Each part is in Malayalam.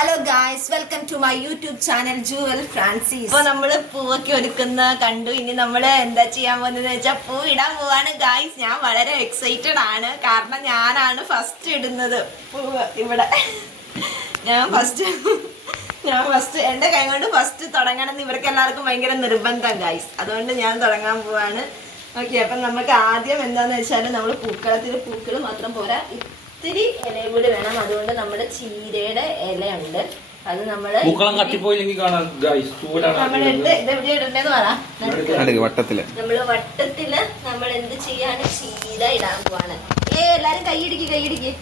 Hello guys, welcome to my YouTube channel Jewel Francis. ഇപ്പൊ നമ്മള് പൂവൊക്കെ ഒരുക്കുന്ന കണ്ടു. ഇനി നമ്മള് എന്താ ചെയ്യാൻ പോകുന്നതെന്ന് വെച്ചാൽ പൂ ഇടാൻ പോവാണ് ഗായ്സ്. ഞാൻ വളരെ എക്സൈറ്റഡ് ആണ്, കാരണം ഞാനാണ് ഫസ്റ്റ് ഇടുന്നത് പൂവ് ഇവിടെ. ഞാൻ ഫസ്റ്റ് എന്റെ കൈ കൊണ്ട് ഫസ്റ്റ് തുടങ്ങണം എന്ന് ഇവർക്ക് എല്ലാവർക്കും ഭയങ്കര നിർബന്ധം ഗായ്സ്. അതുകൊണ്ട് ഞാൻ തുടങ്ങാൻ പോവാണ്. ഓക്കെ, അപ്പൊ നമുക്ക് ആദ്യം എന്താന്ന് വെച്ചാൽ നമ്മൾ പൂക്കൾ മാത്രം പോരാ, ഇത്തിരി ഇലയും കൂടി വേണം. അതുകൊണ്ട് നമ്മുടെ ചീരയുടെ ഇലയുണ്ട്, അത് നമ്മള് നമ്മള് വട്ടത്തില് നമ്മൾ എന്ത് ചെയ്യാണ്, ചീര ഇടാൻ പോവാണ്. എല്ലാരും കൈയിടിക്ക്.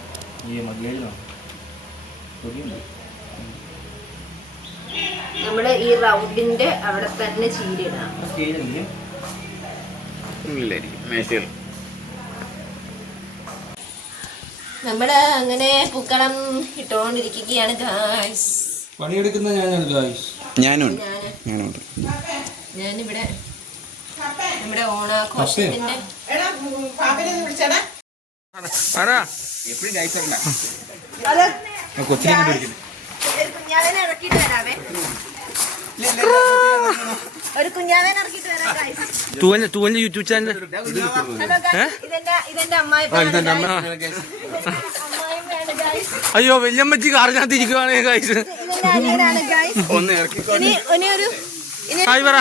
നമ്മള് ഈ റൗണ്ടിന്റെ അവിടെ തന്നെ ചീര ഇടാം. നമ്മള് അങ്ങനെ പൂക്കളം ഇട്ടോണ്ടിരിക്കുകയാണ് ഗായ്സ്. പണിയെടുക്കുന്ന ഞാനിവിടെ നമ്മുടെ ഓണാഘോഷത്തിന്റെ കുഞ്ഞാവേനെ ഇറക്കിട്ട് വരാവേ. ഒരു കുഞ്ഞാവേനെ ഇറക്കിട്ട് വരാം ഗായ്സ്. തൂവന്റെ YouTube channel. ഇതെന്റെ അമ്മായി. അയ്യോ, വല്യമ്മച്ചി കാറിനകത്തിരിക്കുവാണ് ഗായ്സ്. ഹായ് പറ.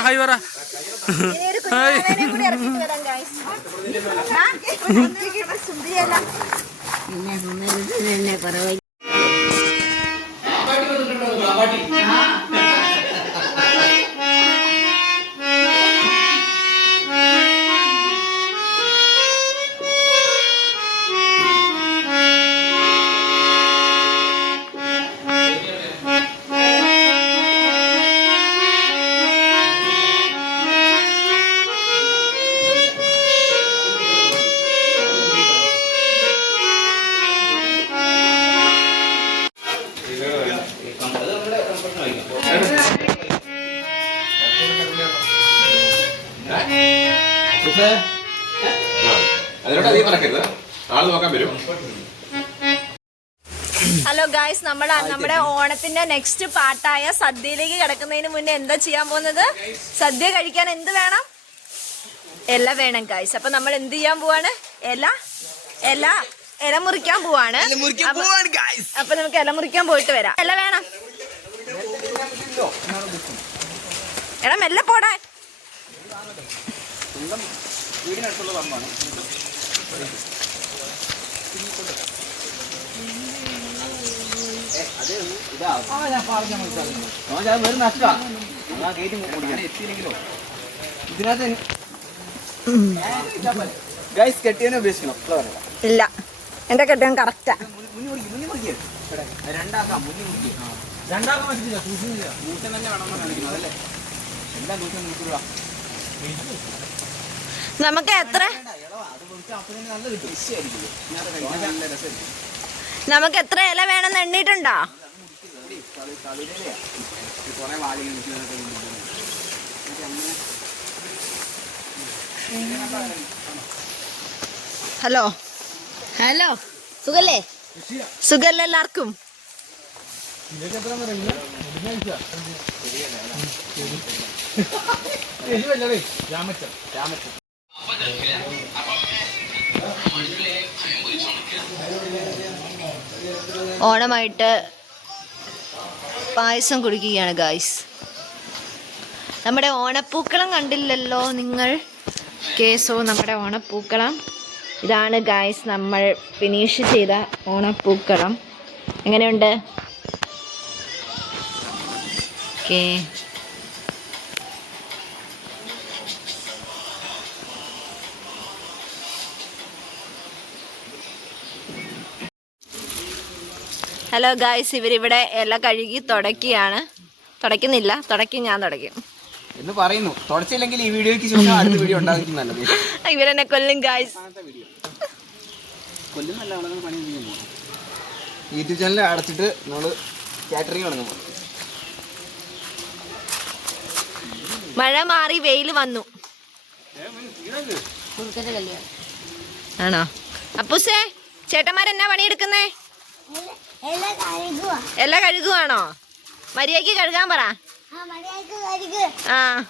ഹലോ ഗായ്സ്, നമ്മുടെ ഓണത്തിന്റെ നെക്സ്റ്റ് പാട്ടായ സദ്യയിലേക്ക് കിടക്കുന്നതിന് മുന്നേ എന്താ ചെയ്യാൻ പോകുന്നത്? സദ്യ കഴിക്കാൻ എന്ത് വേണം? ഇല വേണം ഗായ്സ്. അപ്പൊ നമ്മൾ എന്ത് ചെയ്യാൻ പോവാണ്? ഇല മുറിക്കാൻ പോവാണ്. അപ്പൊ നമുക്ക് ഇല മുറിക്കാൻ പോയിട്ട് വരാം. ഇല വേണം. എടാ മെല്ലെ പോടാ. ഇല്ല, എന്റെ കെട്ടിയാൻ കറക്റ്റാ. നമുക്ക് എത്ര ഇല വേണമെന്ന് എണ്ണിട്ടുണ്ടോ? ഹലോ, സുഖല്ലേ എല്ലാവർക്കും? ഓണമായിട്ട് പായസം കുടിക്കുകയാണ് ഗായ്സ്. നമ്മുടെ ഓണപ്പൂക്കളം കണ്ടില്ലല്ലോ നിങ്ങൾ? കേസോ നമ്മുടെ ഓണപ്പൂക്കളം ഇതാണ് ഗായ്സ്. നമ്മൾ ഫിനിഷ് ചെയ്ത ഓണപ്പൂക്കളം എങ്ങനെയുണ്ട്? ഓക്കേ, ഹലോ ഗായ്സ്, ഇവരിവിടെ ഇല കഴുകി തുടയ്ക്കുന്നില്ല. ഞാൻ തുടയ്ക്കും എന്ന് പറയുന്നു. തുടച്ചില്ലെങ്കിൽ ഈ വീഡിയോയ്ക്ക് ശേഷം അടുത്ത വീഡിയോ ഉണ്ടാകുന്നത് ഇവരെന്നെ കൊല്ലും ഗായ്സ്. യൂട്യൂബ് ചാനൽ അടച്ചിട്ട് നമ്മള് കാറ്ററിംഗ് തുടങ്ങും. മഴ മാറി വെയിൽ വന്നു. ആണോ? അപ്പൂസേ, ചേട്ടന്മാരെന്നാ പണിയെടുക്കുന്നേ? എല്ലാം കഴുകുവാണോ? മര്യാദക്ക് കഴുകാൻ പറ. ആ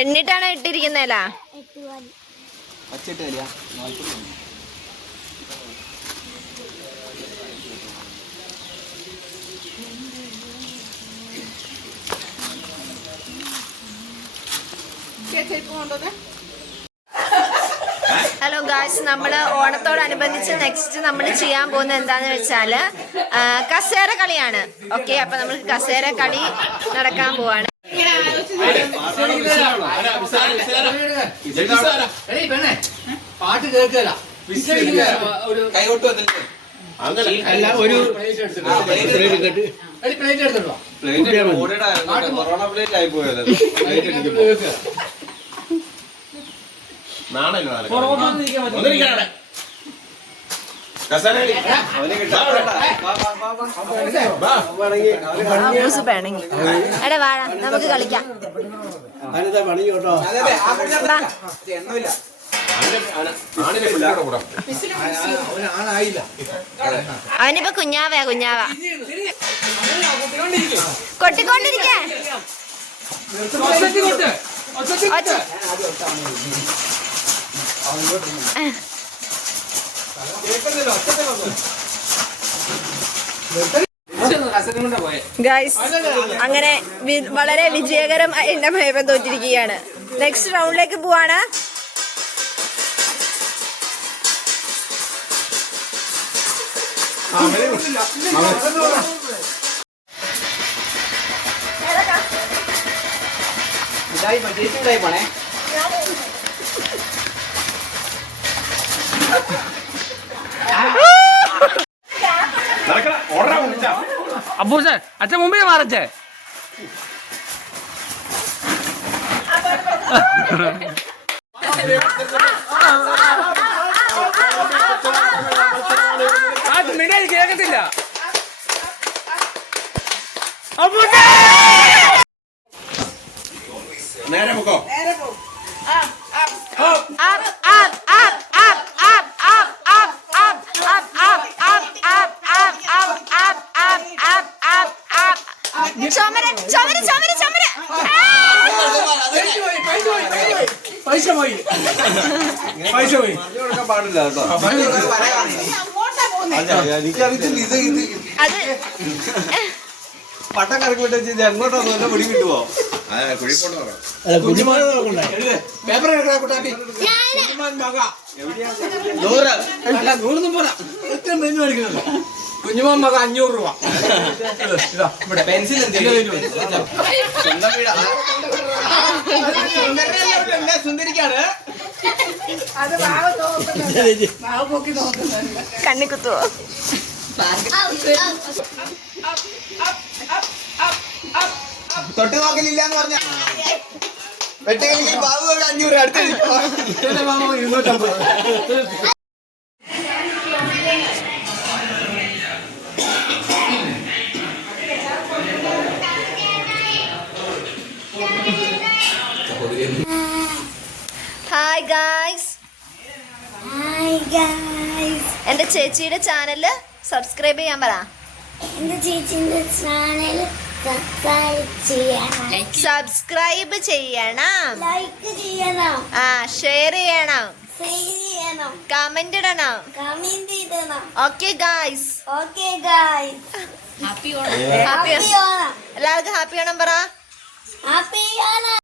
എണ്ണിട്ടാണോ ഇട്ടിരിക്കുന്നേല? ഹലോ ഗായ്സ്, നമ്മൾ ഓണത്തോടനുബന്ധിച്ച് നെക്സ്റ്റ് നമ്മൾ ചെയ്യാൻ പോകുന്നത് എന്താന്ന് വെച്ചാൽ കസേര കളിയാണ്. ഓക്കെ, അപ്പൊ നമ്മൾ കസേര കളി നടക്കാൻ പോവാണ്. പാട്ട് കേൾക്കല എടാ വാഴ, നമുക്ക് കളിക്കാം. അവനിപ്പോ കുഞ്ഞാവ കൊട്ടിക്കൊണ്ടിരിക്കേ. ഗൈസ്, അങ്ങനെ വളരെ വിജയകരം എന്റെ ഭയം തോറ്റിരിക്കുകയാണ്. നെക്സ്റ്റ് റൗണ്ടിലേക്ക് പോവാണ്. പോണേ അപ്പൂസേ, അച്ഛൻ മുമ്പേ മാറച്ചേ. മിണ്ടായി കേക്കത്തില്ല. നേരെ പോക്കോ. പൈസ പോയി കൊടുക്കാൻ പാടില്ല കേട്ടോ. എനിക്കറിയത്തില്ല ഇത് പട്ടം കറക്കി വിട്ട് എങ്ങോട്ടോ നല്ല പിടി കിട്ടുവോ? പേപ്പർ കുഞ്ഞുമാൻ മക 500 രൂപ. പെൻസിൽ സുന്ദരിക്കാണ്. കണ്ണിക്കുത്തുവോ? തൊട്ട് നോക്കലില്ലാന്ന് പറഞ്ഞ വെട്ടുകളിൽ ബാബു 500 അടുത്ത് 250. ഹായ് ഗായ്സ്, എന്റെ ചേച്ചിയുടെ ചാനല് സബ്സ്ക്രൈബ് ചെയ്യാൻ പറ. എന്റെ ചേച്ചിന്റെ ചാനൽ സബ്സ്ക്രൈബ് ചെയ്യണം, ലൈക്ക് ചെയ്യണം, ഷെയർ ചെയ്യണം, കമന്റ് ഇടണം. ഓക്കെ ഗായ്സ്, ഹാപ്പി എല്ലാവർക്കും ഹാപ്പി ഓണം പറ. ഓണം.